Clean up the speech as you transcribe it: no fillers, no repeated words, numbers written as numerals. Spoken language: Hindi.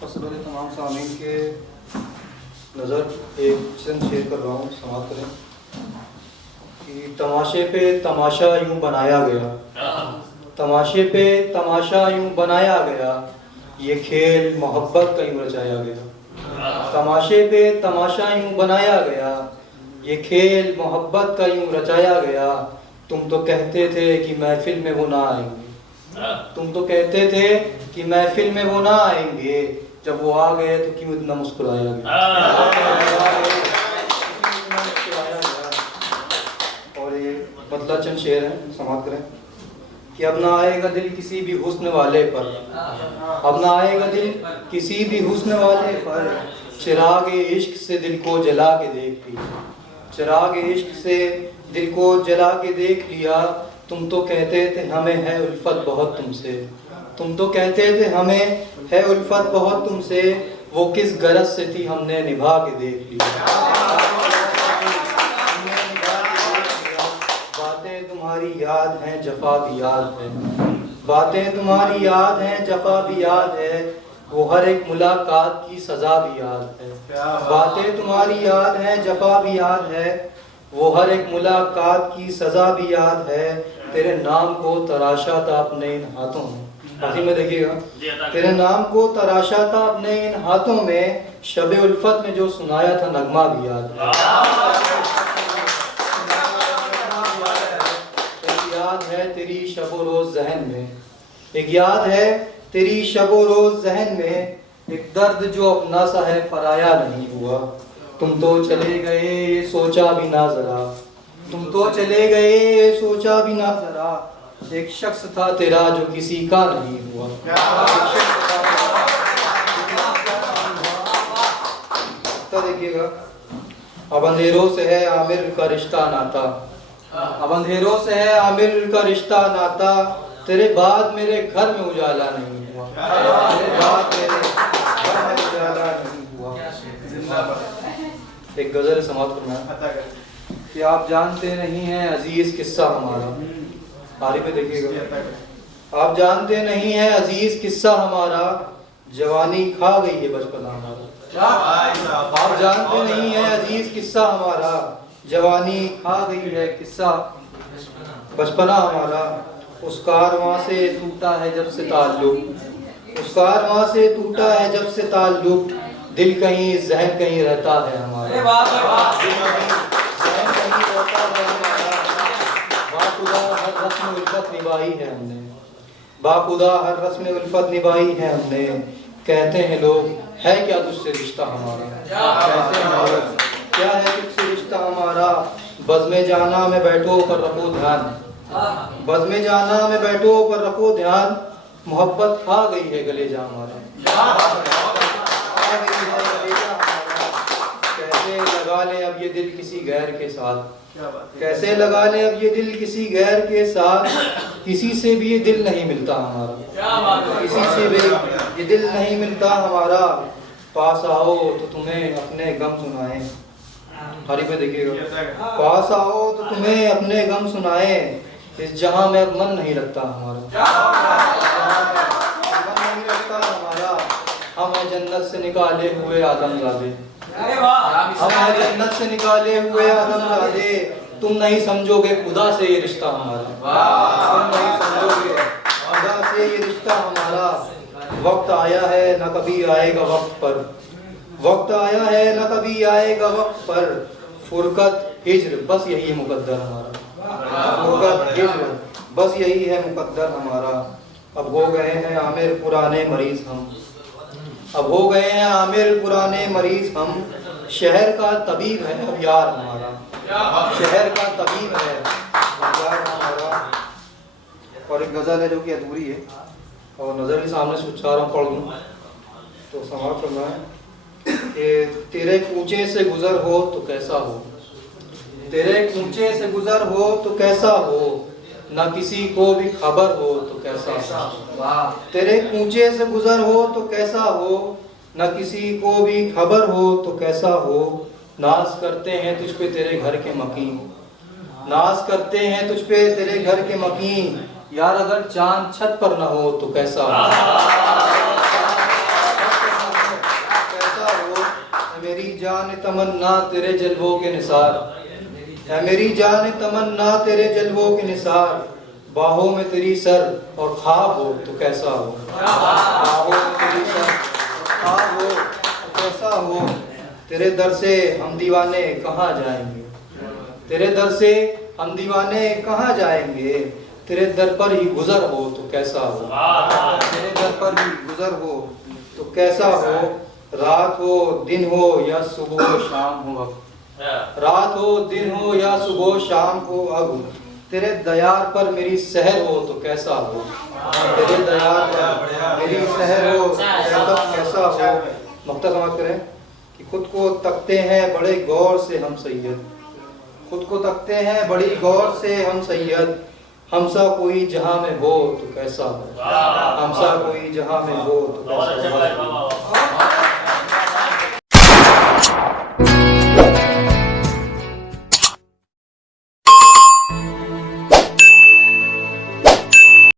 सबसे पहले तमाम सामीन के नज़र एक चंद शेयर कर रहा हूँ, समाप्त करें कि तमाशे पे तमाशा यूँ बनाया गया, तमाशे पे तमाशा यूँ बनाया गया, ये खेल मोहब्बत का यूँ रचाया गया। तमाशे पे तमाशा यूँ बनाया गया, ये खेल मोहब्बत का यूँ रचाया गया। तुम तो कहते थे कि महफिल में वो ना आएंगे, तुम तो कहते थे कि महफिल में वो ना आएंगे, जब वो आ गए तो क्यों इतना मुस्कुराया गया। और ये बदला चंद शेर हैं, समाप्त करें कि अब ना आएगा दिल किसी भी हुस्न वाले पर, अब ना आएगा दिल किसी भी हुस्न वाले पर, चिराग इश्क से दिल को जला के देख लिया, चिराग इश्क से दिल को जला के देख लिया। तुम तो कहते थे हमें है उल्फत बहुत तुमसे, तुम तो कहते थे हमें है उल्फत बहुत तुमसे, वो किस गरज से थी हमने निभा के देख लिया। बातें तुम्हारी याद हैं जफा भी याद है, बातें तुम्हारी याद हैं जफा भी याद है, वो हर एक मुलाकात की सजा भी याद है। बातें तुम्हारी याद हैं जफा भी याद है, वो हर एक मुलाकात की सजा भी याद है। तेरे नाम को तराशा था अपने इन हाथों में, आखिर में देखिएगा, तेरे नाम को तराशा था अपने इन हाथों में, शबे उल्फत में जो सुनाया था नगमा भी याद है। एक याद है तेरी शबो रोज जहन में, एक याद है तेरी शबो रोज जहन में, एक दर्द जो अपना सा है पराया नहीं हुआ। तुम तो चले गए ये सोचा भी ना जरा, तुम तो चले गए ये सोचा भी ना जरा, एक शख्स था तेरा जो किसी का नहीं हुआ। तो देखिएगा, अब अंधेरों से है आमिर का रिश्ता नाता, अब अंधेरों से है आमिर का रिश्ता नाता, तेरे बाद मेरे घर में उजाला नहीं हुआ, तेरे बाद मेरे घर में उजाला नहीं हुआ। एक गजल समाप्त करना कि आप जानते नहीं हैं अजीज किस्सा हमारा, आरी पे देखिएगा, आप जानते नहीं हैं अजीज किस्सा हमारा, जवानी खा गई है बचपना हमारा। आप जानते नहीं हैं अजीज किस्सा हमारा, जवानी खा गई है किस्सा बचपना हमारा। उस कारवां से टूटा है जब से ताल्लुक, उस कारवां से टूटा है जब से ताल्लुक, दिल कहीं जहन कहीं रहता है हमारा, जहन कहीं रहता है हमारा। बाखुदा हर रस्म उल्फत निभाई है हमने, बाखुदा हर रस्म उल्फत निभाई है हमने, कहते हैं लोग है क्या तुझसे रिश्ता हमारा, कहते हैं लोग क्या है तुझसे रिश्ता हमारा। बज़्म जाना में बैठो पर रखो ध्यान, बज़्म जाना में बैठो पर रखो ध्यान, मोहब्बत खा गई है गले जा हमारा। कैसे लगा ले अब ये दिल किसी गैर के साथ, कैसे लगा ले अब ये दिल किसी गैर के साथ, किसी से भी ये दिल नहीं मिलता हमारा, किसी से भी ये दिल नहीं मिलता हमारा। पास आओ तो तुम्हें अपने गम सुनाए, हरी पे देखिएगा, पास आओ तो तुम्हें अपने गम सुनाए, इस जहां में अब मन नहीं लगता हमारा, मन नहीं लगता हमारा। हम हैं जन्नत से निकाले हुए आदमजादे, हम हैं जन्नत से निकाले हुए आदमजादे, तुम नहीं समझोगे खुदा से ये रिश्ता हमारा, तुम नहीं समझोगे खुदा से ये रिश्ता हमारा। वक्त आया है न कभी आएगा वक्त पर, वक्त आया है न कभी आएगा वक्त पर, फुरकत हिज्र बस यही है मुकद्दर हमारा, फुरकत हिज्र बस यही है मुकद्दर हमारा। अब हो गए हैं आमिर पुराने मरीज हम, अब हो गए हैं आमिर पुराने मरीज हम, शहर का तबीब है अब यार हमारा, शहर का तबीब है अब यार हमारा। और एक गज़ल है जो कि अधूरी है और नज़र के सामने से उच्चारण पढ़ दूँ तो समाप्त करना है कि तेरे कूचे से गुजर हो तो कैसा हो, तेरे कूचे से गुजर हो तो कैसा हो, ना किसी को भी खबर हो तो कैसा हो। तेरे कूचे से गुजर हो तो कैसा हो, ना किसी को भी खबर हो तो कैसा हो। नाज करते हैं तुझ पे तेरे घर के मकीन, नाज करते हैं तुझ पे तेरे घर के मकीन, यार अगर चांद छत पर न हो तो कैसा हो, जान तमन्ना तेरे जलवों के निसार, है मेरी जान तमन्ना तेरे जलवों के निसार, बाहों में तेरी सर और ख्वाब हो तो कैसा हो, बाहों में तेरी सर ख्वाब हो तो कैसा हो, तेरे दर से हम दीवाने कहाँ जाएंगे, तेरे दर से हम दीवाने कहाँ जाएंगे, तेरे दर पर ही गुजर हो तो कैसा हो, तेरे दर पर ही गुजर हो तो कैसा हो, रात हो दिन हो या सुबह शाम हो अब, रात हो दिन हो या सुबह शाम हो अब, तेरे दयार पर मेरी सहर हो तो कैसा हो, तेरे दयार पर मेरी सहर हो तो कैसा हो। मक्ता समाप्त करें कि खुद को तकते हैं बड़े गौर से हम सैयद, खुद को तकते हैं बड़ी गौर से हम सैयद, हमसा कोई जहां में हो तो कैसा हो, हमसा कोई जहां में हो तो कैसा हो।